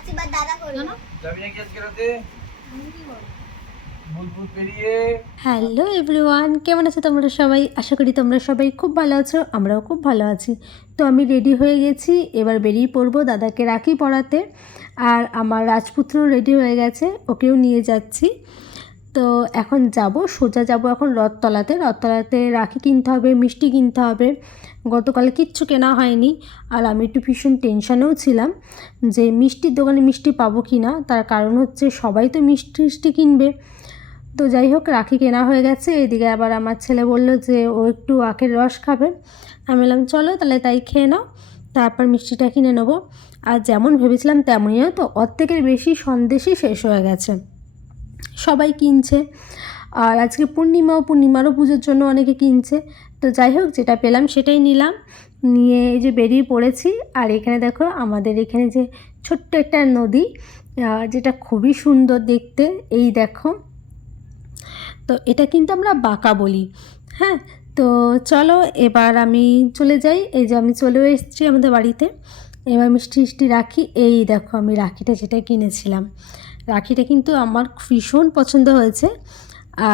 আশীর্বাদ দাদা করবে না যাবি নাকি আজকে রাতে বুলবুল পেরিয়ে। হ্যালো এভরিওয়ান, কেমন আছো তোমরা সবাই? আশা করি তোমরা সবাই খুব ভালো আছো, আমরাও খুব ভালো আছি। তো আমি রেডি হয়ে গেছি, এবার বেরিয়ে পড়বো দাদাকে রাখি পরাতে। আর আমার রাজপুত্রও রেডি হয়ে গেছে, ওকেও নিয়ে যাচ্ছি। তো এখন সোজা যাব এখন রথতলাতে রাখি কিনতে হবে, মিষ্টি কিনতে হবে। গতকালে কিচ্ছু কেনা হয়নি, আর আমি একটু ভীষণ টেনশানেও ছিলাম যে মিষ্টির দোকানে মিষ্টি পাবো কি না। তার কারণ হচ্ছে সবাই তো মিষ্টি কিনবে। তো যাই হোক, রাখি কেনা হয়ে গেছে। এদিকে আবার আমার ছেলে বললো যে ও একটু আখের রস খাবে। আমি বললাম চলো তাহলে তাই খেয়ে নাও, তারপর মিষ্টিটা কিনে নেবো। আর যেমন ভেবেছিলাম তেমনই তো, অর্ধেকের বেশি সন্দেশই শেষ হয়ে গেছে, সবাই কিনছে। আর আজকে পূর্ণিমারও পুজোর জন্য অনেকে কিনছে। তো যাই হোক, যেটা পেলাম সেটাই নিলাম, নিয়ে এই যে বেরিয়ে পড়েছি। আর এখানে দেখো আমাদের এখানে যে ছোট্ট একটা নদী, যেটা খুবই সুন্দর দেখতে, এই দেখো। তো এটা কিন্তু আমরা বাঁকা বলি। হ্যাঁ, তো চলো এবার আমি চলে যাই। এই যে আমি চলেও এসেছি আমাদের বাড়িতে। এবার মিষ্টি রাখি, এই দেখো আমি রাখিটা যেটা কিনেছিলাম, রাখিটা কিন্তু আমার ভীষণ পছন্দ হয়েছে।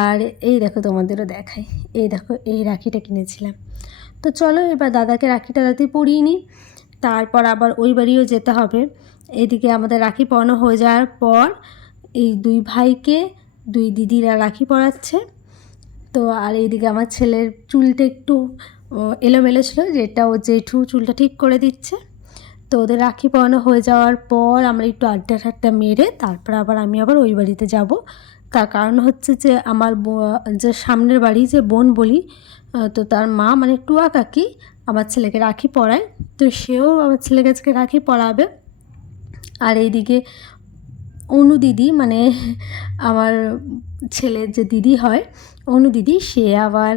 আর এই দেখো তোমাদেরও দেখাই, এই দেখো এই রাখিটা কিনেছিলাম। তো চলো এবার দাদাকে রাখিটা রাতে পরিয়ে নিই, তারপর আবার ওই বাড়িও যেতে হবে। এদিকে আমাদের রাখি পরানো হয়ে যাওয়ার পর এই দুই ভাইকে দুই দিদিরা রাখি পরাচ্ছে। তো আর এইদিকে আমার ছেলের চুলটা একটু এলোমেলো ছিল, যেটা ও জেঠু চুলটা ঠিক করে দিচ্ছে। তো ওদের রাখি পরানো হয়ে যাওয়ার পর আমরা একটু আড্ডা মেরে তারপর আমি আবার ওই বাড়িতে যাব। তার কারণ হচ্ছে যে আমার যে সামনের বাড়ি যে বোন বলি, তো তার মা মানে টুয়া কাকি আমার ছেলেকে রাখি পরায়। তো সেও আমার ছেলেকে আজকে রাখি পরাবে। আর এইদিকে অনু দিদি, মানে আমার ছেলের যে দিদি হয়, অনু দিদি, সে আবার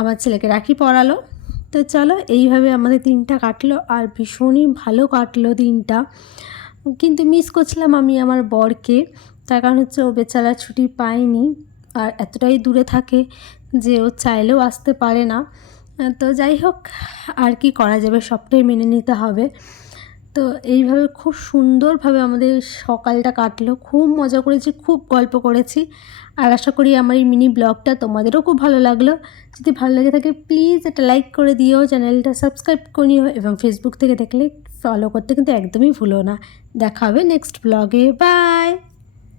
আমার ছেলেকে রাখি পরালো। তো চলো এইভাবে আমাদের দিনটা কাটলো, আর ভীষণই ভালো কাটলো দিনটা। কিন্তু মিস করছিলাম আমি আমার বরকে, তার কারণ হচ্ছে ও বেচারা ছুটি পায়নি, আর এতটাই দূরে থাকে যে ও চাইলেও আসতে পারে না। তো যাই হোক, আর কি করা যাবে, সবটাই মেনে নিতে হবে। তো এইভাবে খুব সুন্দরভাবে আমাদের সকালটা কাটলো, খুব মজা করেছি, খুব গল্প করেছি। আর আশা করি আমার এই মিনি ব্লগটা তোমাদেরও খুব ভালো লাগলো। যদি ভালো লেগে থাকে প্লিজ একটা লাইক করে দিও, চ্যানেলটা সাবস্ক্রাইব করিও, এবং ফেসবুক থেকে দেখলে ফলো করতে কিন্তু একদমই ভুলো না। দেখা হবে নেক্সট ব্লগে, বাই।